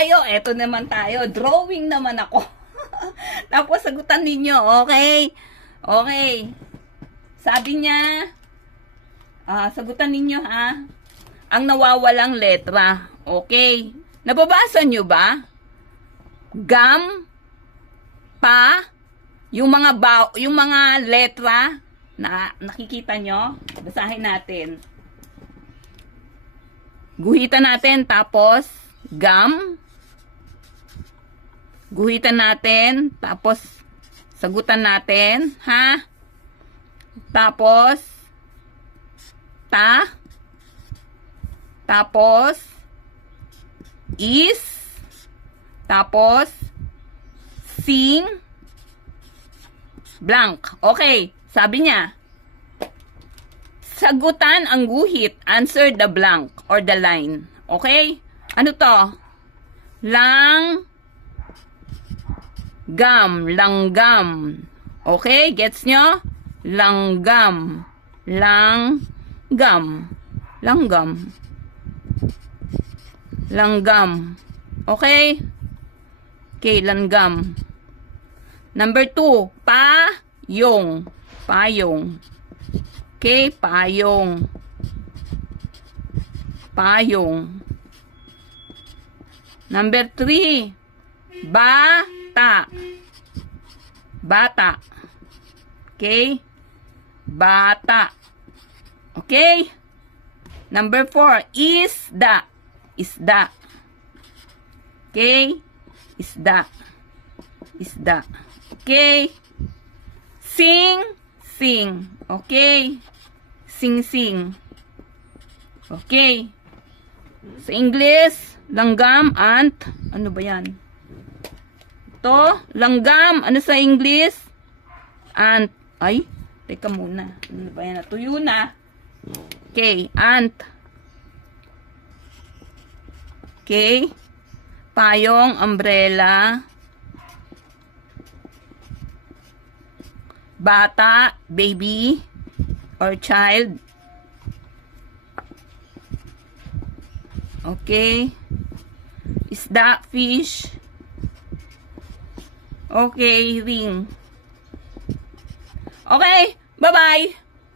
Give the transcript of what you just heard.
tayo. Eto naman tayo. Drawing naman ako. Tapos sagutan ninyo. Okay? Okay. Sabi niya, sagutan ninyo ha. Ang nawawalang letra. Okay. Nababasa nyo ba? Gum, pa, yung mga letra na nakikita nyo. Basahin natin. Guhitan natin, tapos gum. Guhitan natin, tapos sagutan natin, ha? Tapos ta. Tapos is. Tapos sing blank. Okay, sabi niya, sagutan ang guhit, answer the blank or the line. Okay? Ano to? Langgam. Okay? Gets nyo? Langgam. Okay? Okay, langgam. Number 2, payong. Okay, payong. Number 3, bata. Okay? Bata. Okay? Number 4, isda. Okay? Isda. Okay? Sing. Okay? Sing. Okay? Sa English, langgam, ant. Ano ba yan? Ito, langgam. Ano sa English? Ant. Ay, teka muna. Ano ba yan? Natuyo na. Okay, ant. Okay? Payong, umbrella. Bata, baby, or child. Okay? Isda, fish. Okay, ring. Okay, bye-bye.